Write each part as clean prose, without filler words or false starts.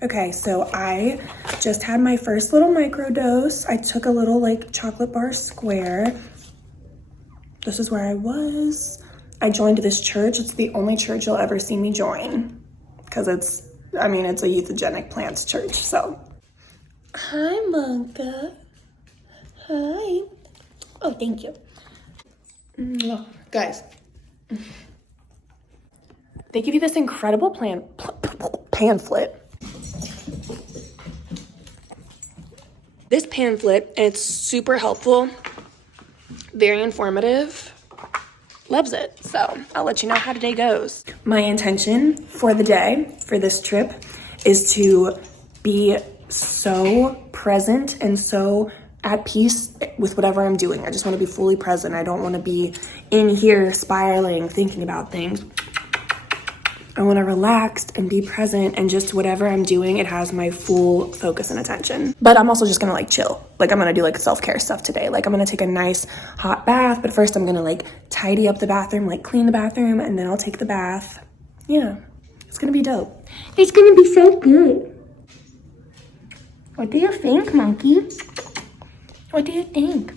Okay, so I just had my first little microdose. I took a little like chocolate bar square. This is where I was. I joined this church. It's the only church you'll ever see me join because it's a euthanogenic plants church, so. Hi, Monka. Hi. Oh, thank you. Guys, they give you this incredible pamphlet. This pamphlet, and it's super helpful, very informative. Loves it. So I'll let you know how today goes. My intention for the day, for this trip, is to be so present and so at peace with whatever I'm doing. I just want to be fully present. I don't want to be in here spiraling, thinking about things. I want to relax and be present, and just whatever I'm doing, it has my full focus and attention. But I'm also just gonna like chill. Like I'm gonna do like self-care stuff today. Like I'm gonna take a nice hot bath, but first I'm gonna like tidy up the bathroom, like clean the bathroom, and then I'll take the bath. Yeah, it's gonna be dope. It's gonna be so good. What do you think, monkey? What do you think?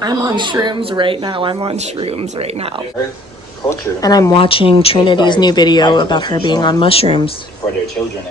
I'm on shrooms right now. And I'm watching Trinity's new video about her being on mushrooms. For their children.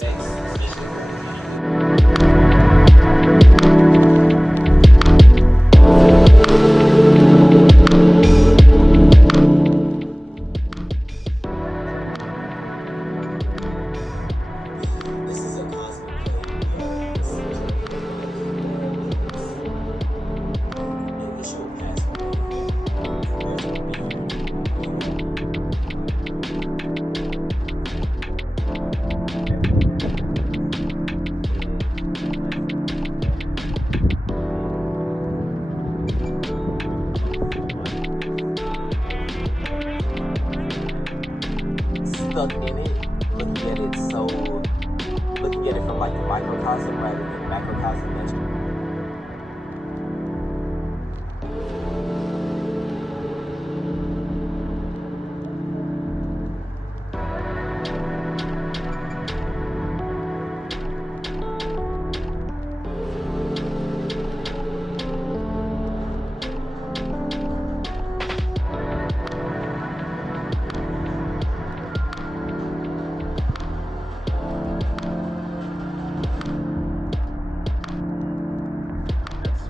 Stuck in it, looking at it from like a microcosm rather than macrocosm.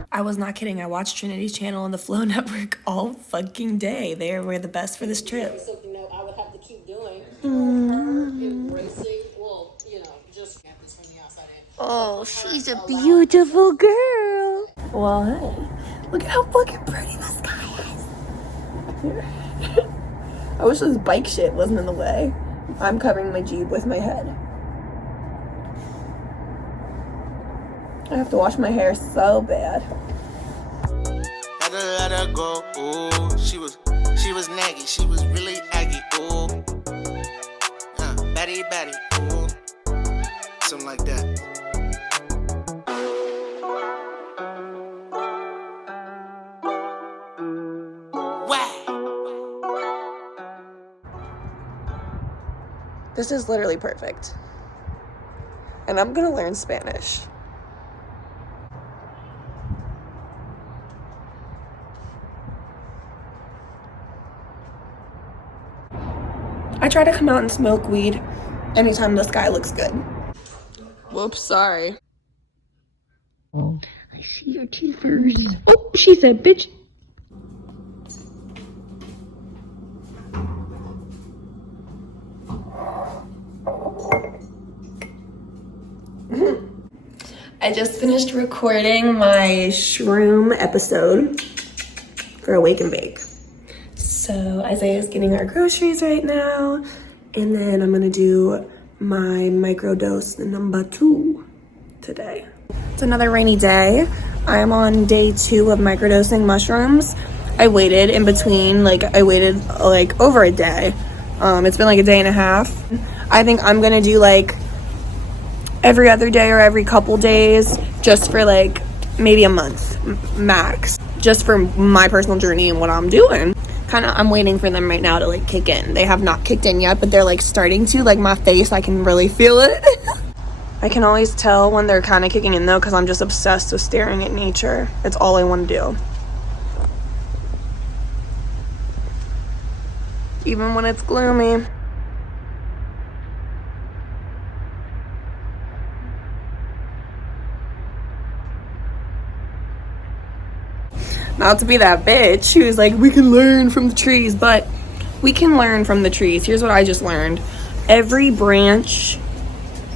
I was not kidding. I watched Trinity's channel on the Flow Network all fucking day. They were the best for this trip. Something that I would have to keep doing. Embracing, well, just campus from the outside in. Oh, she's a beautiful girl. Well, hey, look at how fucking pretty the sky is. I wish this bike shit wasn't in the way. I'm covering my Jeep with my head. I have to wash my hair so bad. Had to let her go, ooh. She was naggy, she was really aggy, ooh. Batty, ooh. Something like that. This is literally perfect. And I'm gonna learn Spanish. I try to come out and smoke weed anytime the sky looks good. Whoops, sorry. I see your teeth first. Oh, she said, bitch. I just finished recording my shroom episode for Awake and Bake. So Isaiah's getting our groceries right now, and then I'm gonna do my microdose number 2 today. It's another rainy day. I'm on day 2 of microdosing mushrooms. I waited in between, like I waited like over a day. It's been like a day and a half. I think I'm gonna do like every other day or every couple days, just for like maybe a month max, just for my personal journey and what I'm doing. I'm waiting for them right now to like kick in. They have not kicked in yet, but they're like starting to. Like my face, I can really feel it. I can always tell when they're kind of kicking in though, because I'm just obsessed with staring at nature. It's all I want to do. Even when it's gloomy. Not to be that bitch who's like, we can learn from the trees, but we can learn from the trees. Here's what I just learned. Every branch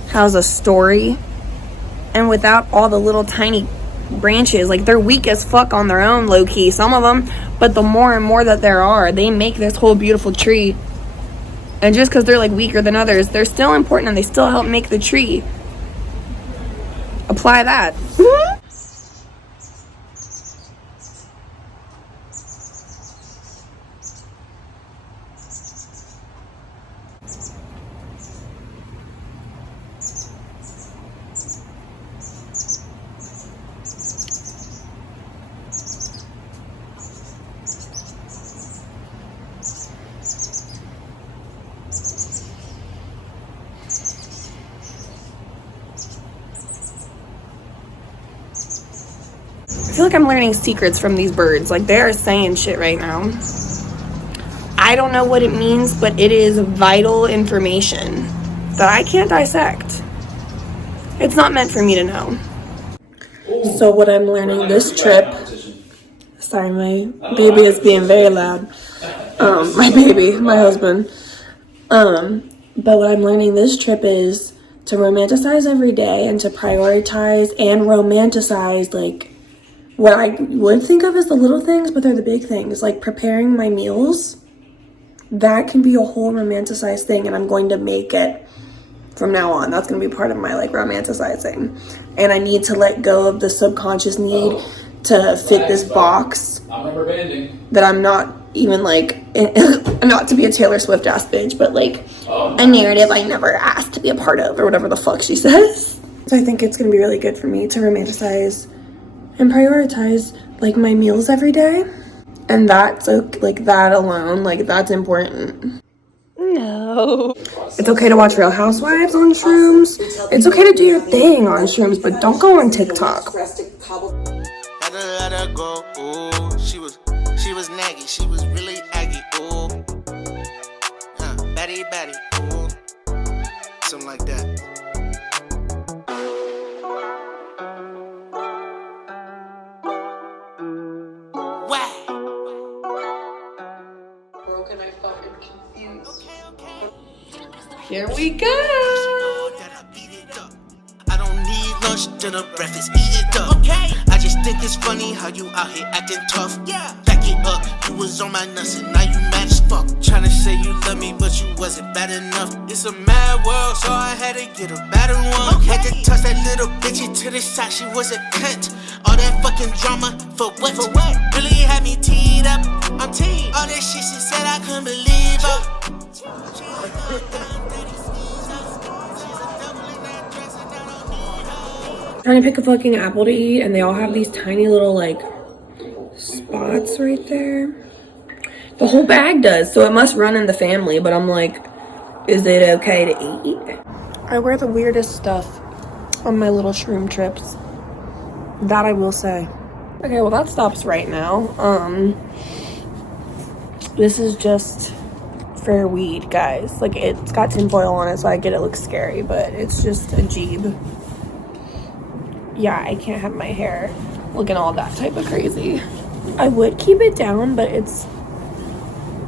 has a story, and without all the little tiny branches, like they're weak as fuck on their own, low-key, some of them, but the more and more that there are, they make this whole beautiful tree. And just because they're like weaker than others, they're still important and they still help make the tree. Apply that. I feel like I'm learning secrets from these birds. Like, they're saying shit right now. I don't know what it means, but it is vital information that I can't dissect. It's not meant for me to know. So what I'm learning this trip... Sorry, my baby is being very loud. My baby, my husband. But what I'm learning this trip is to romanticize every day and to prioritize and romanticize, like, what I would think of as the little things, but they're the big things. Like preparing my meals, that can be a whole romanticized thing, and I'm going to make it from now on. That's going to be part of my like romanticizing. And I need to let go of the subconscious need to fit this box that I'm not even like, not to be a Taylor Swift ass bitch, but like a narrative I never asked to be a part of, or whatever the fuck she says. So I think it's going to be really good for me to romanticize and prioritize like my meals every day, and that's like that alone, like that's important. No, it's okay to watch Real Housewives on Shrooms. It's okay to do your thing on Shrooms, but don't go on TikTok. Let her go. Ooh, she was naggy. She was really aggy. Ooh, batty. Ooh, something like that. Broken, I fucking confused. Here we go. I don't need lunch, dinner, breakfast, eat it up. Okay. I just think it's funny how you out here acting tough. Yeah. Back it up. You was on my nuts and now you mad as fuck. Tryna say you love me, but you wasn't bad enough. It's a mad world, so I had to get a better one. Okay. Had to toss that little bitch into the side, she was a cunt. All that fucking drama, for what? For what? Really had me teed up. I'm teed. All that shit she said, I couldn't believe her. Trying to pick a fucking apple to eat, and they all have these tiny little like spots right there. The whole bag does, so it must run in the family, but I'm like, is it okay to eat? I wear the weirdest stuff on my little shroom trips. That I will say. Okay, well that stops right now. This is just for weed, guys. Like, it's got tinfoil on it, so I get it looks scary, but it's just a jeeb. Yeah, I can't have my hair looking all that type of crazy. I would keep it down, but it's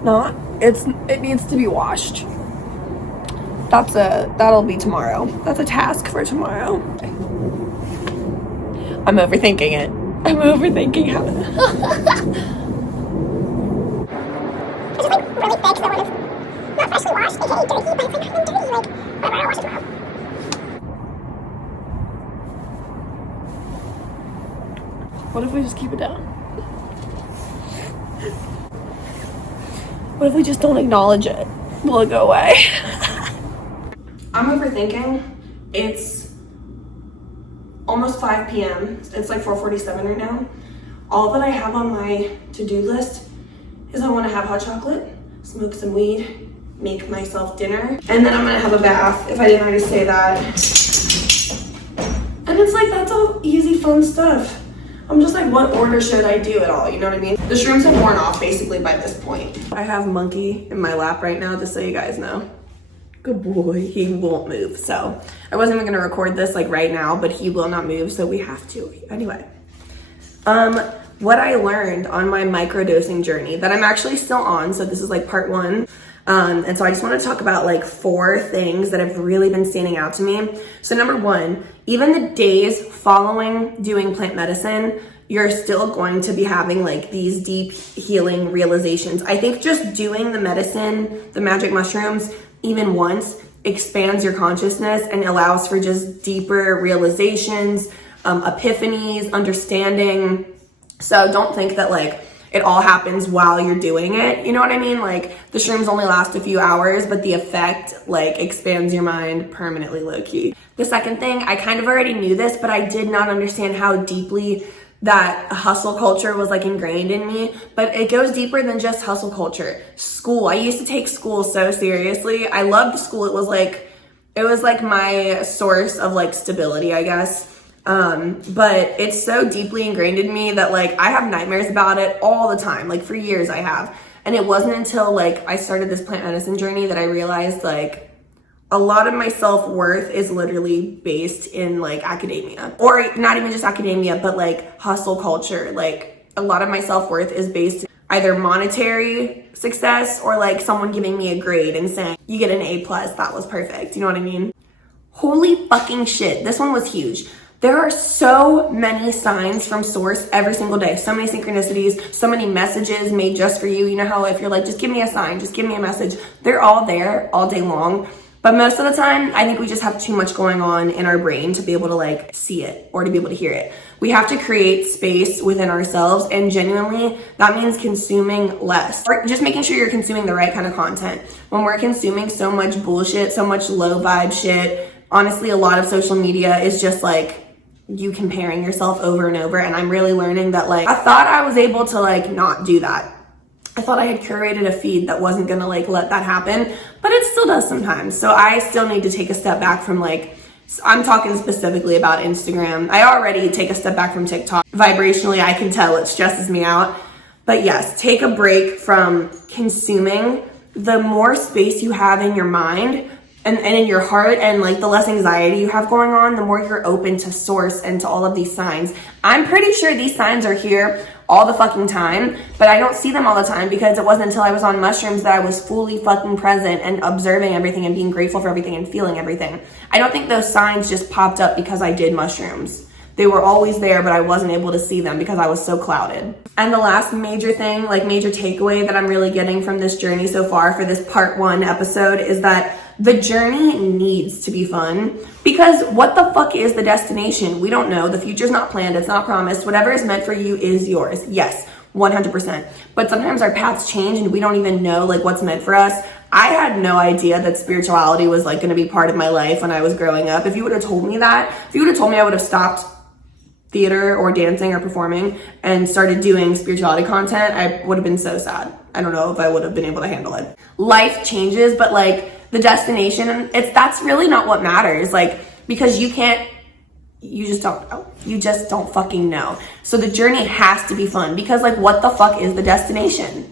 not. It needs to be washed. That'll be tomorrow. That's a task for tomorrow. I'm overthinking it. I'm overthinking how. It's just like really thick, so when it's not freshly washed, aka dirty, but it's like not even dirty, like whatever, I'll wash it tomorrow. What if we just keep it down? What if we just don't acknowledge it? Will it go away? I'm overthinking. It's almost 5 p.m. It's like 4:47 right now. All that I have on my to-do list is I want to have hot chocolate, smoke some weed, make myself dinner, and then I'm gonna have a bath, if I didn't already say that. And it's like, that's all easy, fun stuff. I'm just like, what order should I do it all? You know what I mean? The shrooms have worn off basically by this point. I have Monkey in my lap right now, just so you guys know. Good boy, he won't move. So I wasn't even gonna record this like right now, but he will not move, so we have to. Anyway, what I learned on my microdosing journey that I'm actually still on, so this is like part 1. And so I just want to talk about like 4 things that have really been standing out to me. So number 1, even the days following doing plant medicine, you're still going to be having like these deep healing realizations. I think just doing the medicine, the magic mushrooms, even once expands your consciousness and allows for just deeper realizations, epiphanies, understanding. So don't think that like it all happens while you're doing it. You know what I mean? Like the shrooms only last a few hours, but the effect like expands your mind permanently, low key. The second thing, I kind of already knew this, but I did not understand how deeply that hustle culture was like ingrained in me, but it goes deeper than just hustle culture. School, I used to take school so seriously. I loved school. It was like my source of like stability, I guess. But it's so deeply ingrained in me that like I have nightmares about it all the time, like for years I have. And it wasn't until like I started this plant medicine journey that I realized like a lot of my self-worth is literally based in like academia, or not even just academia, but like hustle culture. Like a lot of my self-worth is based in either monetary success or like someone giving me a grade and saying, you get an A+, that was perfect. You know what I mean? Holy fucking shit. This one was huge. There are so many signs from source every single day. So many synchronicities, so many messages made just for you. You know how if you're like, just give me a sign, just give me a message. They're all there all day long. But most of the time, I think we just have too much going on in our brain to be able to like see it or to be able to hear it. We have to create space within ourselves, and genuinely that means consuming less, or just making sure you're consuming the right kind of content. When we're consuming so much bullshit, so much low vibe shit, honestly, a lot of social media is just like you comparing yourself over and over. And I'm really learning that like, I thought I was able to like not do that. I thought I had curated a feed that wasn't gonna like let that happen, but it still does sometimes. So I still need to take a step back from like, I'm talking specifically about Instagram. I already take a step back from TikTok. Vibrationally, I can tell it stresses me out. But yes, take a break from consuming. The more space you have in your mind and in your heart, and like the less anxiety you have going on, the more you're open to source and to all of these signs. I'm pretty sure these signs are here all the fucking time, but I don't see them all the time because it wasn't until I was on mushrooms that I was fully fucking present and observing everything and being grateful for everything and feeling everything. I don't think those signs just popped up because I did mushrooms. They were always there, but I wasn't able to see them because I was so clouded. And the last major thing, like major takeaway that I'm really getting from this journey so far for this part 1 episode is that the journey needs to be fun, because what the fuck is the destination? We don't know. The future's not planned. It's not promised. Whatever is meant for you is yours. Yes, 100%. But sometimes our paths change and we don't even know like what's meant for us. I had no idea that spirituality was like going to be part of my life when I was growing up. If you would have told me that, if you would have told me I would have stopped theater or dancing or performing and started doing spirituality content, I would have been so sad. I don't know if I would have been able to handle it. Life changes, but like the destination, that's really not what matters. Like, because you just don't know. You just don't fucking know. So the journey has to be fun, because like what the fuck is the destination?